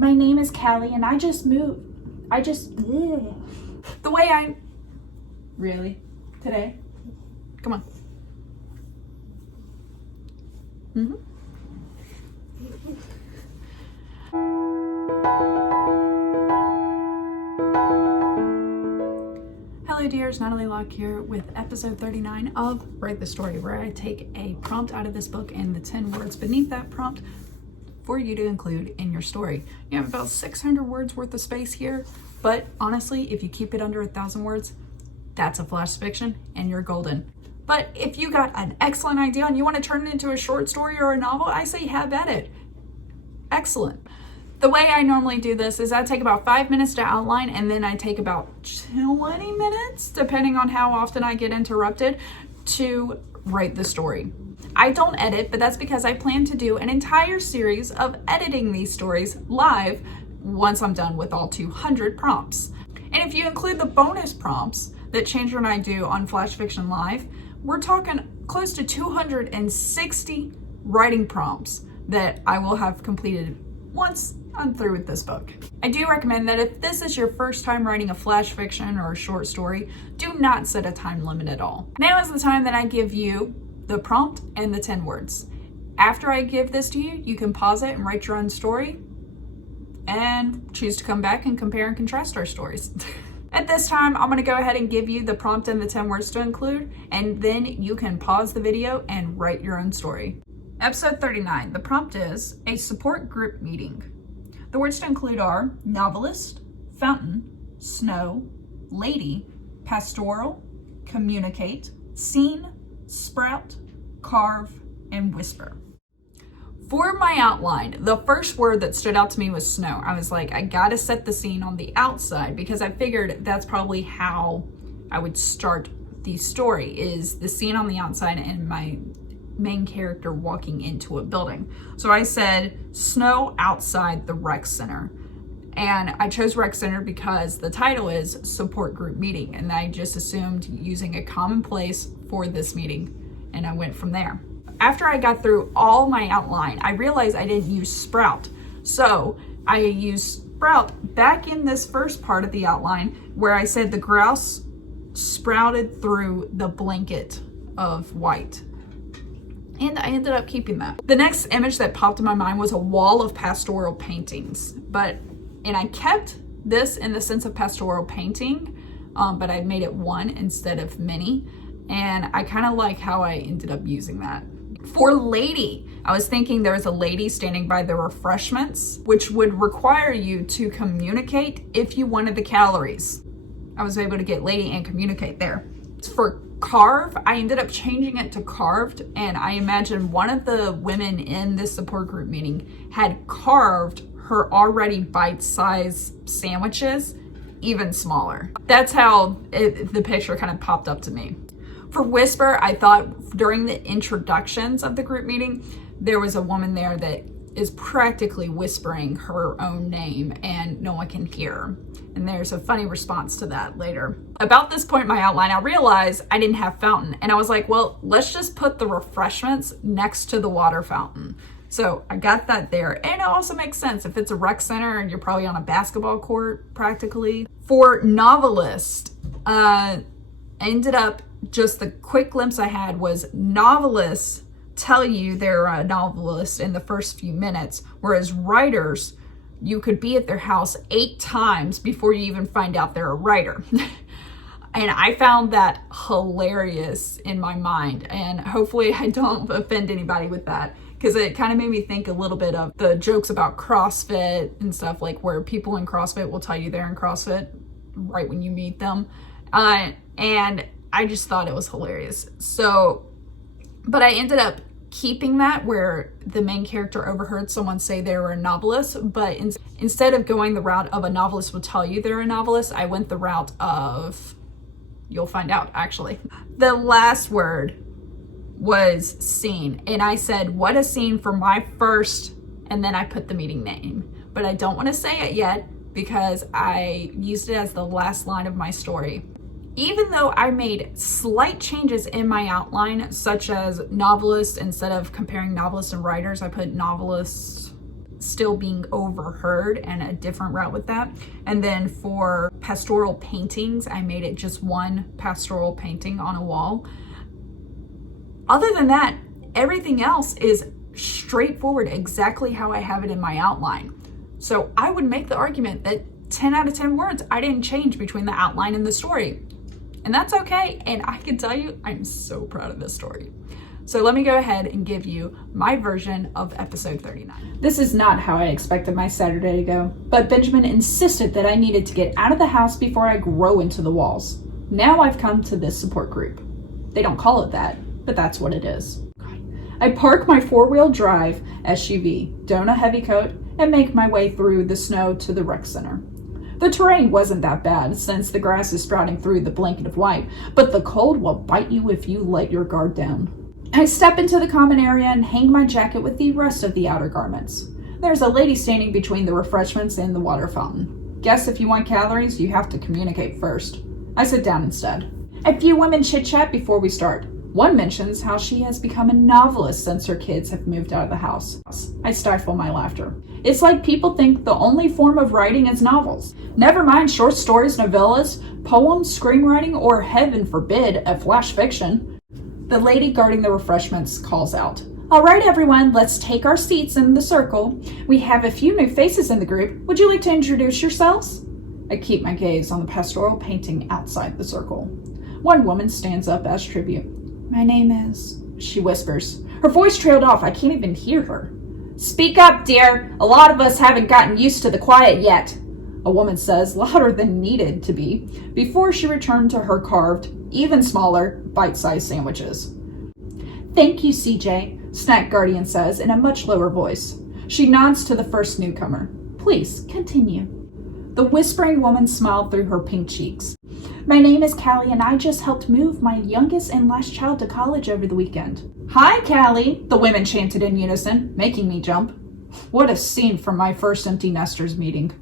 My name is Callie and I just moved. Ugh. The way I... Really? Today? Come on. Mm-hmm. Hello dears, Natalie Locke here with episode 39 of Write the Story, where I take a prompt out of this book and the 10 words beneath that prompt for you to include in your story. You have about 600 words worth of space here, but honestly, if you keep it under 1,000 words, that's a flash fiction and you're golden. But if you got an excellent idea and you want to turn it into a short story or a novel, I say have at it. Excellent. The way I normally do this is I take about 5 minutes to outline and then I take about 20 minutes, depending on how often I get interrupted, to write the story. I don't edit, but that's because I plan to do an entire series of editing these stories live once I'm done with all 200 prompts. And if you include the bonus prompts that Changer and I do on Flash Fiction Live, we're talking close to 260 writing prompts that I will have completed once I'm through with this book. I do recommend that if this is your first time writing a flash fiction or a short story, do not set a time limit at all. Now is the time that I give you the prompt and the 10 words. After I give this to you, you can pause it and write your own story and choose to come back and compare and contrast our stories. At this time, I'm gonna go ahead and give you the prompt and the 10 words to include, and then you can pause the video and write your own story. Episode 39, the prompt is a support group meeting. The words to include are novelist, fountain, snow, lady, pastoral, communicate, scene, sprout, carve, and whisper. For my outline, the first word that stood out to me was snow. I was like, I gotta set the scene on the outside because I figured that's probably how I would start the story, is the scene on the outside and my main character walking into a building. So I said snow outside the rec center. And I chose rec center because the title is support group meeting. And I just assumed using a common place for this meeting. And I went from there. After I got through all my outline, I realized I didn't use sprout. So I used sprout back in this first part of the outline where I said the grouse sprouted through the blanket of white. And I ended up keeping that. The next image that popped in my mind was a wall of pastoral paintings. And I kept this in the sense of pastoral painting, but I made it one instead of many. And I kind of like how I ended up using that. For lady, I was thinking there was a lady standing by the refreshments, which would require you to communicate if you wanted the calories. I was able to get lady and communicate there. For carve, I ended up changing it to carved, and I imagine one of the women in this support group meeting had carved her already bite-sized sandwiches even smaller. That's how the picture kind of popped up to me. For whisper, I thought during the introductions of the group meeting, there was a woman there that is practically whispering her own name and no one can hear her. And there's a funny response to that later. About this point in my outline, I realized I didn't have fountain. And I was like, well, let's just put the refreshments next to the water fountain. So I got that there. And it also makes sense if it's a rec center and you're probably on a basketball court practically. For novelist, ended up just the quick glimpse I had was novelists tell you they're a novelist in the first few minutes, whereas writers, you could be at their house 8 times before you even find out they're a writer. And I found that hilarious in my mind, and hopefully I don't offend anybody with that, because it kind of made me think a little bit of the jokes about CrossFit and stuff, like where people in CrossFit will tell you they're in CrossFit right when you meet them. And I just thought it was hilarious. But I ended up keeping that where the main character overheard someone say they were a novelist, but instead of going the route of a novelist will tell you they're a novelist, I went the route of, you'll find out actually. The last word was scene, and I said, what a scene for my first, and then I put the meeting name. But I don't want to say it yet because I used it as the last line of my story. Even though I made slight changes in my outline, such as novelist, instead of comparing novelists and writers, I put novelists still being overheard and a different route with that. And then for pastoral paintings, I made it just one pastoral painting on a wall. Other than that, everything else is straightforward, exactly how I have it in my outline. So I would make the argument that 10 out of 10 words, I didn't change between the outline and the story. And that's okay. And I can tell you, I'm so proud of this story. So let me go ahead and give you my version of episode 39. This is not how I expected my Saturday to go, but Benjamin insisted that I needed to get out of the house before I grow into the walls. Now I've come to this support group. They don't call it that, but that's what it is. I park my four-wheel drive SUV, don a heavy coat, and make my way through the snow to the rec center. The terrain wasn't that bad since the grass is sprouting through the blanket of white, but the cold will bite you if you let your guard down. I step into the common area and hang my jacket with the rest of the outer garments. There's a lady standing between the refreshments and the water fountain. Guess if you want calories, you have to communicate first. I sit down instead. A few women chit-chat before we start. One mentions how she has become a novelist since her kids have moved out of the house. I stifle my laughter. It's like people think the only form of writing is novels. Never mind short stories, novellas, poems, screenwriting, or heaven forbid, a flash fiction. The lady guarding the refreshments calls out, "All right, everyone, let's take our seats in the circle. We have a few new faces in the group. Would you like to introduce yourselves?" I keep my gaze on the pastoral painting outside the circle. One woman stands up as tribute. "My name is," she whispers. Her voice trailed off. I can't even hear her. "Speak up, dear. A lot of us haven't gotten used to the quiet yet," a woman says, louder than needed to be, before she returned to her carved, even smaller, bite-sized sandwiches. "Thank you, CJ, Snack Guardian says in a much lower voice. She nods to the first newcomer. "Please, continue." The whispering woman smiled through her pink cheeks. "My name is Callie, and I just helped move my youngest and last child to college over the weekend." "Hi, Callie," the women chanted in unison, making me jump. What a scene from my first empty nesters meeting.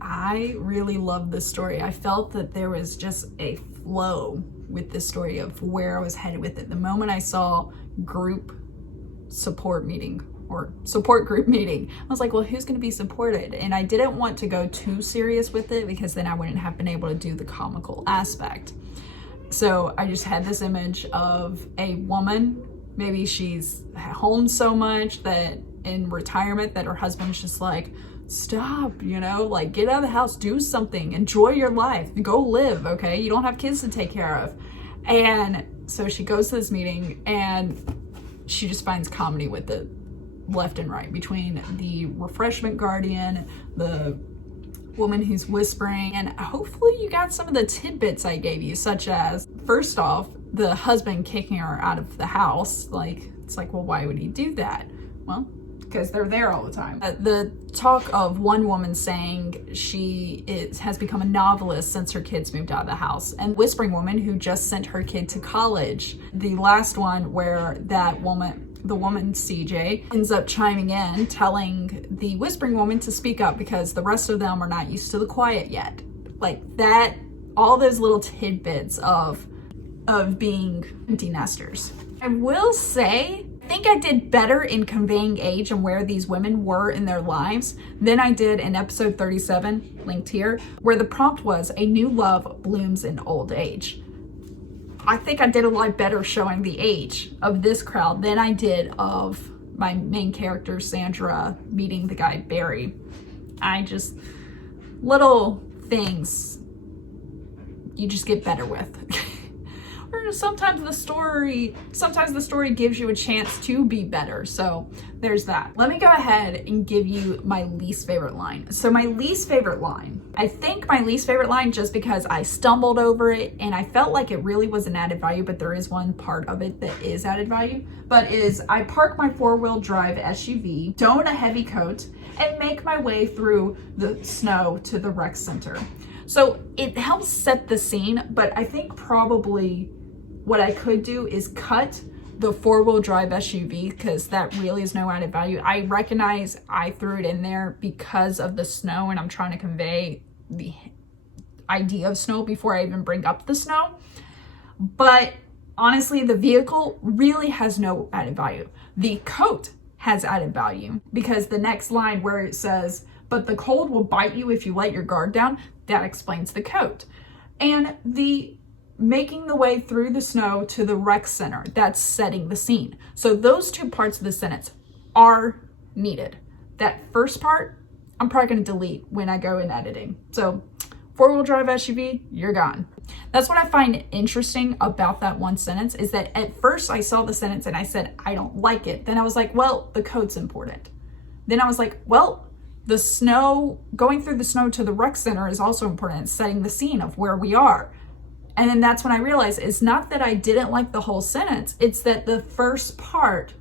I really love this story. I felt that there was just a flow with this story of where I was headed with it. The moment I saw group support meeting or support group meeting, I was like, well, who's going to be supported? And I didn't want to go too serious with it because then I wouldn't have been able to do the comical aspect. So I just had this image of a woman, maybe she's home so much that in retirement that her husband's just like, stop, like get out of the house, do something, enjoy your life, go live, okay? You don't have kids to take care of. And so she goes to this meeting and she just finds comedy with it left and right between the refreshment guardian, the woman who's whispering, and hopefully you got some of the tidbits I gave you, such as, first off, the husband kicking her out of the house. It's like, well, why would he do that? Well, because they're there all the time. The talk of one woman saying she has become a novelist since her kids moved out of the house, and whispering woman who just sent her kid to college. The last one where the woman CJ ends up chiming in, telling the whispering woman to speak up because the rest of them are not used to the quiet yet. Like that, all those little tidbits of being empty nesters. I will say, I think I did better in conveying age and where these women were in their lives than I did in episode 37, linked here, where the prompt was "A new love blooms in old age." I think I did a lot better showing the age of this crowd than I did of my main character, Sandra, meeting the guy, Barry. Little things you just get better with. Or sometimes the story gives you a chance to be better. So there's that. Let me go ahead and give you my least favorite line. So my least favorite line, I think my least favorite line, just because I stumbled over it and I felt like it really wasn't added value, but there is one part of it that is added value, but is I park my four-wheel drive SUV, don a heavy coat, and make my way through the snow to the rec center. So it helps set the scene, but I think probably what I could do is cut the four-wheel drive SUV because that really is no added value. I recognize I threw it in there because of the snow and I'm trying to convey the idea of snow before I even bring up the snow. But honestly, the vehicle really has no added value. The coat has added value, because the next line where it says, but the cold will bite you if you let your guard down, that explains the coat. And the making the way through the snow to the rec center, that's setting the scene. So those two parts of the sentence are needed. That first part, I'm probably going to delete when I go in editing. So 4-wheel drive SUV, you're gone. That's what I find interesting about that one sentence, is that at first I saw the sentence and I said, I don't like it. Then I was like, well, the coat's important. Then I was like, well, the snow, going through the snow to the rec center is also important. It's setting the scene of where we are. And then that's when I realized it's not that I didn't like the whole sentence. It's that the first part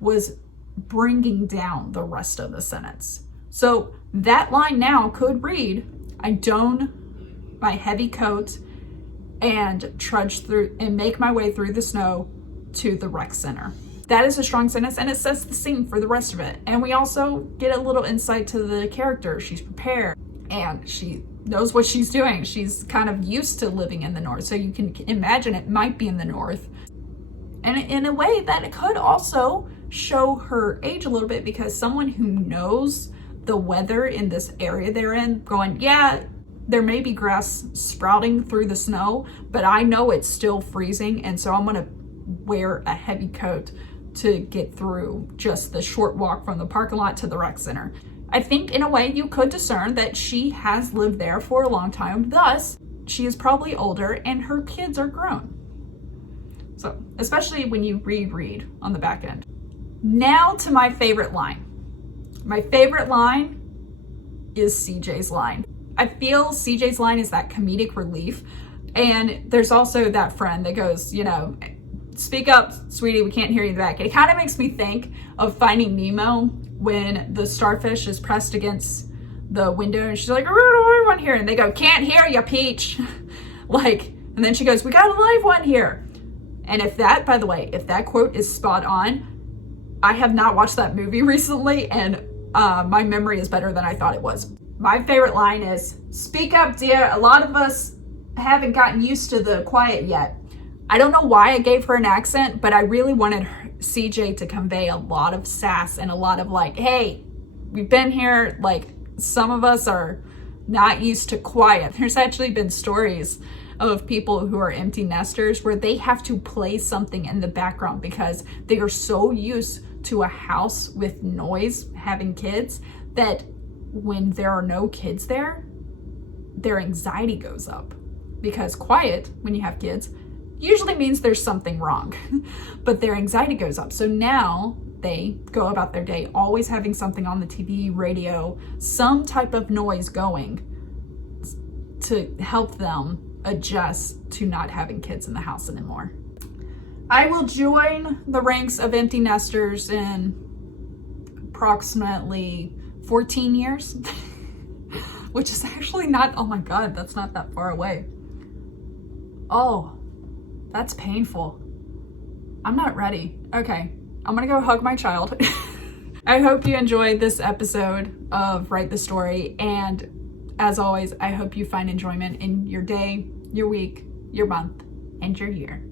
was bringing down the rest of the sentence. So that line now could read, I don my heavy coat and trudge through and make my way through the snow to the rec center. That is a strong sentence, and it sets the scene for the rest of it. And we also get a little insight to the character. She's prepared and she knows what she's doing. She's kind of used to living in the north, so you can imagine it might be in the north. And in a way that it could also show her age a little bit, because someone who knows the weather in this area they're in, going, yeah, there may be grass sprouting through the snow, but I know it's still freezing, and so I'm gonna wear a heavy coat to get through just the short walk from the parking lot to the rec center. I think in a way you could discern that she has lived there for a long time, thus she is probably older and her kids are grown. So, especially when you reread on the back end. Now to my favorite line. My favorite line is CJ's line. I feel CJ's line is that comedic relief. And there's also that friend that goes, you know, speak up, sweetie, we can't hear you in the back. It kind of makes me think of Finding Nemo when the starfish is pressed against the window and she's like, everyone here. And they go, can't hear you, Peach. And then she goes, we got a live one here. And if that, by the way, if that quote is spot on, I have not watched that movie recently, and my memory is better than I thought it was. My favorite line is, speak up, dear. A lot of us haven't gotten used to the quiet yet. I don't know why I gave her an accent, but I really wanted CJ to convey a lot of sass and a lot of like, hey, we've been here, like some of us are not used to quiet. There's actually been stories of people who are empty nesters where they have to play something in the background because they are so used to a house with noise, having kids, that when there are no kids there, their anxiety goes up. Because quiet, when you have kids, usually means there's something wrong, but their anxiety goes up. So now they go about their day always having something on the TV, radio, some type of noise going to help them adjust to not having kids in the house anymore. I will join the ranks of empty nesters in approximately 14 years, which is actually not, oh my God, that's not that far away. Oh, that's painful. I'm not ready. Okay, I'm gonna go hug my child. I hope you enjoyed this episode of Write the Story, and as always, I hope you find enjoyment in your day, your week, your month, and your year.